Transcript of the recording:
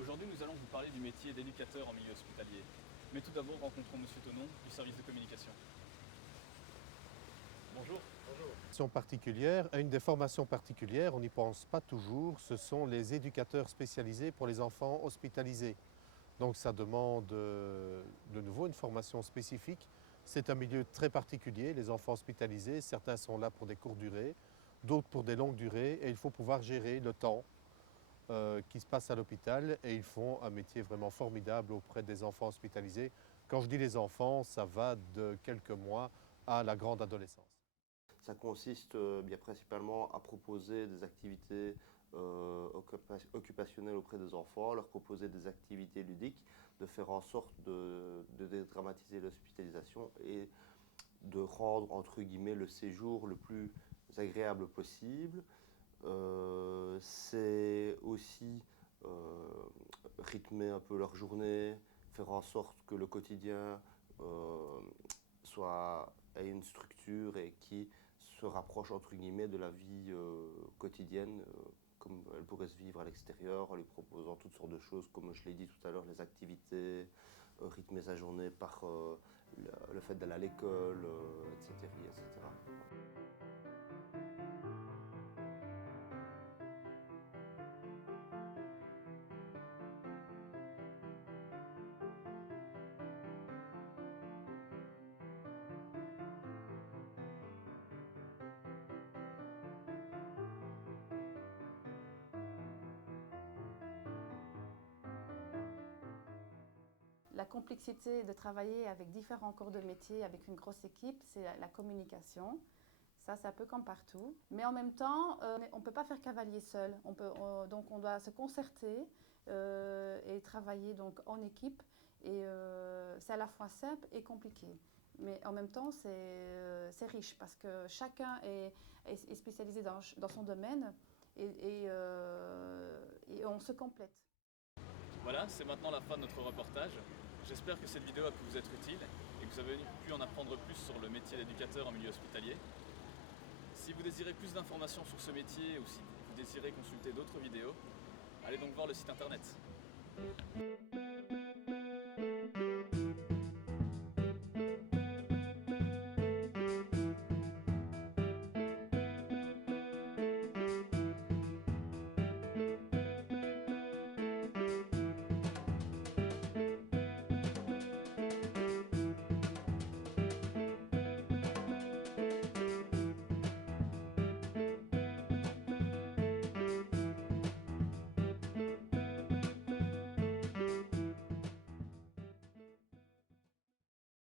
Aujourd'hui, nous allons vous parler du métier d'éducateur en milieu hospitalier. Mais tout d'abord, rencontrons Monsieur Tonon du service de communication. Bonjour. Formation particulière, à une des formations particulières, on n'y pense pas toujours, ce sont les éducateurs spécialisés pour les enfants hospitalisés. Donc ça demande de nouveau une formation spécifique. C'est un milieu très particulier, les enfants hospitalisés, certains sont là pour des courtes durées, d'autres pour des longues durées, et il faut pouvoir gérer le temps qui se passe à l'hôpital, et ils font un métier vraiment formidable auprès des enfants hospitalisés. Quand je dis les enfants, ça va de quelques mois à la grande adolescence. Ça consiste bien principalement à proposer des activités occupationnelles auprès des enfants, leur proposer des activités ludiques, de faire en sorte de dédramatiser l'hospitalisation et de rendre entre guillemets le séjour le plus agréable possible. C'est aussi rythmer un peu leur journée, faire en sorte que le quotidien ait une structure et qui se rapproche entre guillemets de la vie quotidienne comme elle pourrait se vivre à l'extérieur en lui proposant toutes sortes de choses, comme je l'ai dit tout à l'heure, les activités, rythmer sa journée par le fait d'aller à l'école, etc., etc. La complexité de travailler avec différents corps de métier, avec une grosse équipe, c'est la communication. Ça, c'est un peu comme partout. Mais en même temps, on ne peut pas faire cavalier seul. Donc, on doit se concerter et travailler donc, en équipe. Et c'est à la fois simple et compliqué. Mais en même temps, c'est riche parce que chacun est spécialisé dans son domaine et on se complète. Voilà, c'est maintenant la fin de notre reportage. J'espère que cette vidéo a pu vous être utile et que vous avez pu en apprendre plus sur le métier d'éducateur en milieu hospitalier. Si vous désirez plus d'informations sur ce métier ou si vous désirez consulter d'autres vidéos, allez donc voir le site internet.